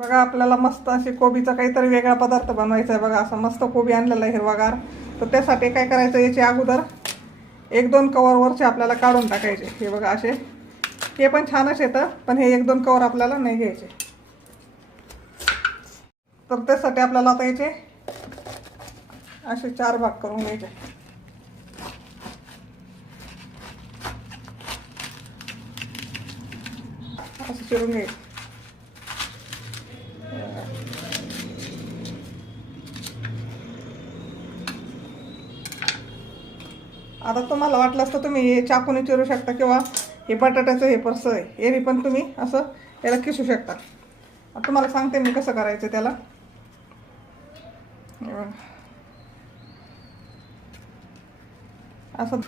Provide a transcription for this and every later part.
बघा आपल्याला मस्त अशी कोबीचा काहीतरी वेगळा पदार्थ बनवायचा आहे बघा. असं मस्त कोबी आणलेला आहे हिरवागार. तर त्यासाठी काय करायचं याचे अगोदर एक दोन कवरवरचे आपल्याला काढून टाकायचे. हे बघा असे. हे पण छानच येतं पण हे एक दोन कवर आपल्याला नाही घ्यायचे. तर त्यासाठी आपल्याला आता याचे असे चार भाग करून घ्यायचे. असं चिरून घ्यायचं. आता तुम्हाला वाटलं असतं तुम्ही हे चाकूने चिरू शकता किंवा हे बटाट्याचं हे परस आहे हे पण तुम्ही असं याला किसू शकता. आता तुम्हाला सांगते मी कसं करायचं त्याला. असं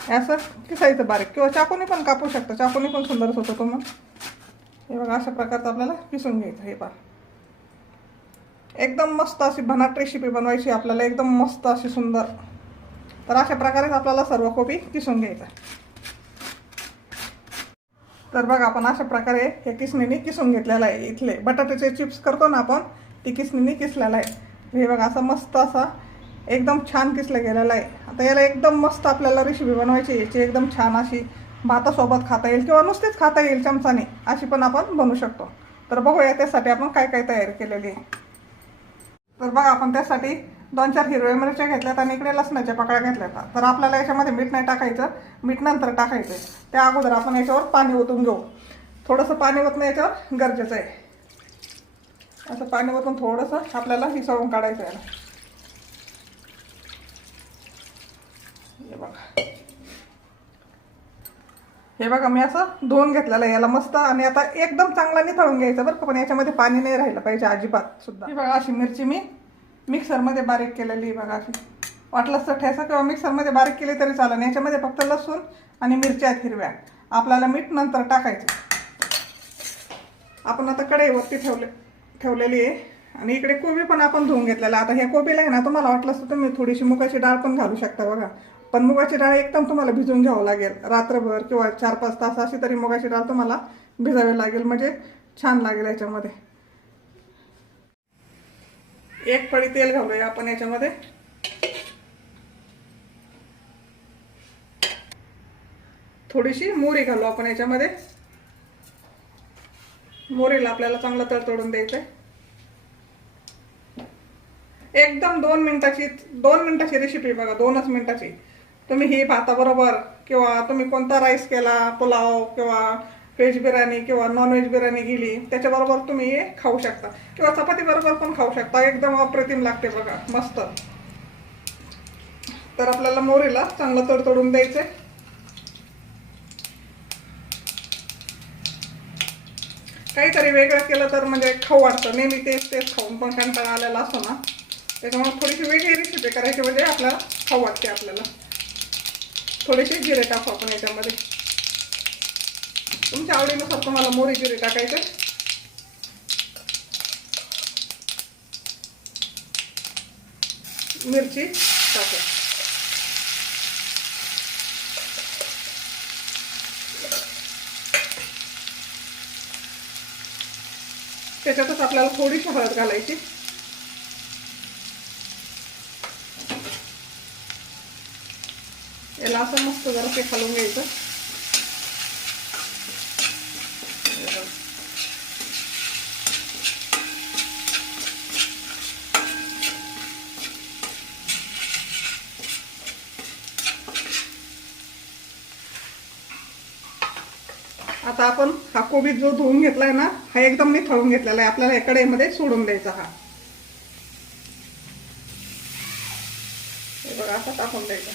हे असं. किसायचं बारीक किंवा चाकूने पण कापू शकता. चाकूने पण सुंदरच होतं तो मग. हे बघा अशा प्रकारचं आपल्याला किसून घ्यायचं हे पहा. एकदम मस्त अशी भनाट रेसिपी बनवायची आपल्याला एकदम मस्त अशी सुंदर. तर अशा प्रकारेच आपल्याला सर्व कोबी किसून घ्यायचा. तर बघा आपण अशा प्रकारे हे किसणीने किसून घेतलेलं आहे. इथले बटाट्याचे चिप्स करतो ना आपण ती किसणीने किसलेलं आहे. हे बघा असं मस्त असा एकदम छान किसलं गेलेलं आहे. आता याला एकदम मस्त आपल्याला रेसिपी बनवायची याची एकदम छान अशी भातासोबत खाता येईल किंवा नुसतीच खाता येईल चमचाने अशी पण आपण बनवू शकतो. तर बघूया त्यासाठी आपण काय काय तयारी केलेली आहे. तर बघा आपण त्यासाठी दोन चार हिरव्या मिरच्या घेतल्यात आणि इकडे लसणाच्या पाकळ्या घेतल्यात. तर आपल्याला याच्यामध्ये मीठ नाही टाकायचं. मीठ नंतर टाकायचं. आहे त्या अगोदर आपण याच्यावर पाणी ओतून घेऊ. थोडंसं पाणी ओतणं याच्यावर गरजेचं आहे. असं पाणी ओतून थोडंसं आपल्याला हिसळून काढायचं आहे याला. हे बघा हे बघा मी असं धुवून घेतलेलं याला मस्त आणि आता एकदम चांगला निथळून घ्यायचं बरं का पण याच्यामध्ये पाणी नाही राहिलं पाहिजे अजिबात सुद्धा. ही बघा अशी मिरची मी मिक्सरमध्ये बारीक केलेली बघा अशी. वाटलंच तर ठेसा किंवा मिक्सरमध्ये बारीक केली तरी चालेल. याच्यामध्ये फक्त लसूण आणि मिरच्या आहेत हिरव्या. आपल्याला मीठ नंतर टाकायचं. आपण आता कढईवरती ठेवले ठेवलेली आहे. आणि इकडे कोबी पण आपण धुवून घेतलेला आता ह्या कोबीला आहे ना तुम्हाला वाटलं असतं तुम्ही थोडीशी मुगाची डाळ पण घालू शकता बघा. पण मुगाची डाळ एकदम तुम्हाला भिजवून घ्यावं लागेल. रात्रभर किंवा चार पाच तास अशी तरी मुगाची डाळ तुम्हाला भिजावी लागेल. म्हणजे छान लागेल याच्यामध्ये. एक फळी तेल घालूया आपण याच्यामध्ये. थोडीशी मोरी घालू आपण याच्यामध्ये. मोरीला आपल्याला चांगलं तडतडून द्यायचंय. एकदम दोन मिनिटाची दोन मिनिटाची रेसिपी बघा दोनच मिनिटाची. तुम्ही ही भाताबरोबर किंवा तुम्ही कोणता राईस केला पुलाव किंवा व्हेज बिर्याणी किंवा नॉन व्हेज बिर्याणी गेली त्याच्याबरोबर तुम्ही हे खाऊ शकता. किंवा चपाती बरोबर पण खाऊ शकता. एकदम अप्रतिम लागते बघा. मस्त. तर आपल्याला मोरीला चांगलं तडतडून द्यायचं काहीतरी वेगळं केलं तर म्हणजे खाऊ वाटतं. नेहमी तेच तेच खाऊन पण कंटाळा आलेला असतो ना. त्याच्यामुळे थोडीशी वेगळी रेसिपी करायची म्हणजे आपल्याला खाऊ वाटते आपल्याला. थोडेसे जिरे टाकू आपण याच्यामध्ये. तुमच्या आवडीनुसार तुम्हाला मोरी जिरे टाकायचे. मिरची टाका. त्याच्यातच आपल्याला थोडीशी हळद घालायची. याला असं मस्त जरा ते खालून घ्यायचं. आता आपण हा कोबी जो धुवून घेतलाय ना हा एकदम मी थळून घेतलेला आहे. आपल्याला या कडेमध्ये सोडून द्यायचा हा. बघा असा टाकून द्यायचा.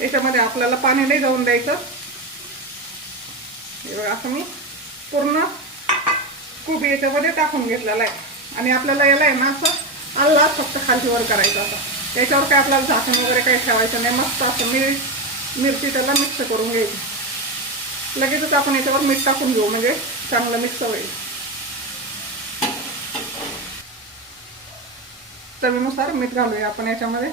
याच्यामध्ये आपल्याला पाणी नाही जाऊन द्यायचं. हे बघा असं मी पूर्ण कोबी याच्यामध्ये टाकून घेतलेला आहे. आणि आपल्याला याला आहे ना असं आल्ला फक्त खालतीवर करायचं असं. त्याच्यावर काय आपल्याला झाकण वगैरे काही ठेवायचं नाही. मस्त असं मी मिरची त्याला मिक्स करून घ्यायची. लगेचच आपण याच्यावर मीठ टाकून घेऊ म्हणजे चांगलं मिक्स होईल. चवीनुसार मीठ घालूया आपण याच्यामध्ये.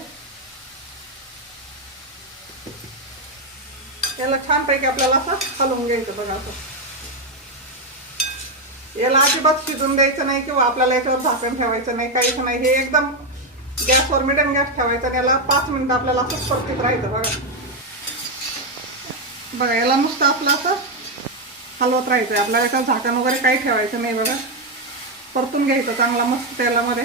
याला छानपैकी आपल्याला असं हलवून घ्यायचं बघा असं. याला अजिबात शिजून द्यायचं नाही किंवा आपल्याला याच्यावर झाकण ठेवायचं नाही काहीच नाही. हे एकदम गॅसवर मिडियम गॅस ठेवायचा आणि याला पाच मिनिटं आपल्याला असंच परतीत राहायचं बघा. बघा याला नुसतं आपलं असं हलवत राहायचं आपल्याला याच्यावर झाकण वगैरे काही ठेवायचं नाही बघा. परतून घ्यायचं चांगला मस्त तेलामध्ये.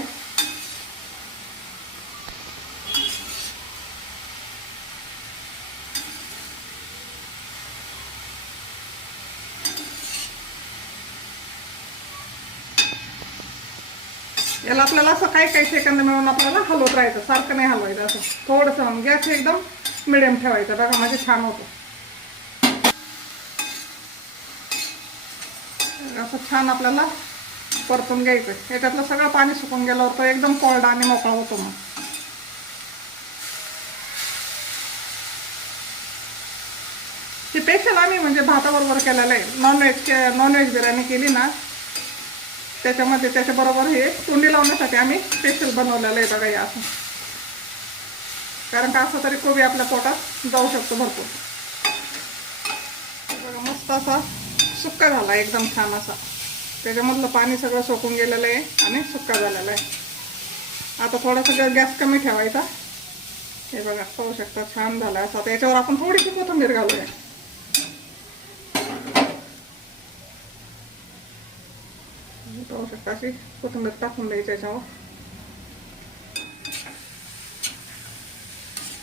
याला आपल्याला असं काही काही सेकंद मिळून आपल्याला हलवत राहायचं सारखं नाही हलवायचं असं थोडंसं गॅस एकदम मिडियम ठेवायचं. बघा म्हणजे छान होतं. असं छान आपल्याला परतून घ्यायचं याच्यातलं सगळं पाणी सुकून गेलं होतं एकदम कोरडा आणि मोकळा होतो मग. हे स्पेशल आम्ही म्हणजे भाताबरोबर केलेलं आहे. नॉनव्हेज नॉनव्हेज बिर्याणी केली ना त्याच्यामध्ये त्याच्याबरोबर हे तोंडी लावण्यासाठी आम्ही स्पेशल बनवलेलं आहे बघा हे असं. कारण का असं तरी कोबी आपल्या पोटात जाऊ शकतो भरपूर. बघा मस्त असा सुक्का झाला एकदम छान असा. त्याच्यामधलं पाणी सगळं सोकून गेलेलं आहे आणि सुक्का झालेला आहे. आता थोडासा गॅस कमी ठेवायचा. हे बघा पाहू शकता छान झाला असं. आता याच्यावर आपण थोडीशी कोथंबीर घालूया. पाहू शकता अशी कोथिंबीर टाकून द्यायची याच्यावर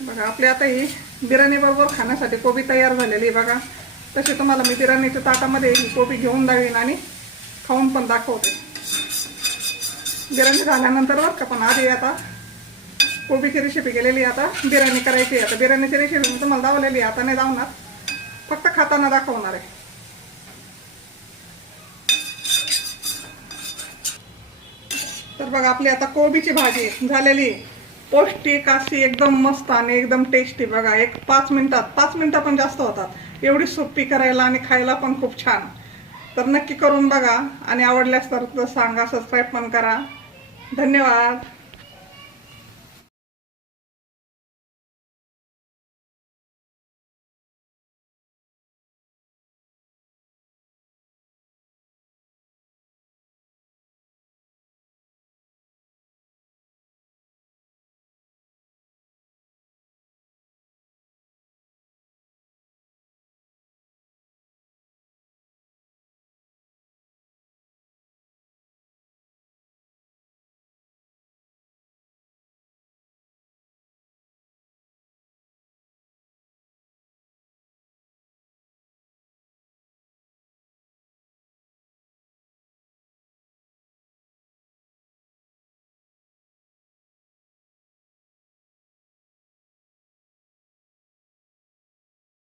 बघा आपली आता ही बिर्याणी बरोबर खाण्यासाठी कोबी तयार झालेली आहे बघा. तशी तुम्हाला मी बिर्याणीच्या ताटामध्ये ही कोबी घेऊन जाईन आणि खाऊन पण दाखवते. बिर्याणी झाल्यानंतर बरं का पण आधी आता कोबीची रेसिपी केलेली आहे आता. बिर्याणी करायची आहे आता. बिर्याणीची रेसिपी मी तुम्हाला दावलेली आहे आता नाही दावणार फक्त खाताना दाखवणार आहे. बघा आपली आता कोबीची भाजी झालेली. पौष्टिक अशी एकदम मस्त आणि एकदम टेस्टी बघा एक पाच मिनिटात पाच मिनिटं पण जास्त होतात. एवढी सोपी करायला आणि खायला पण खूप छान. तर नक्की करून बघा आणि आवडल्यास तर सांगा सबस्क्राईब पण करा. धन्यवाद.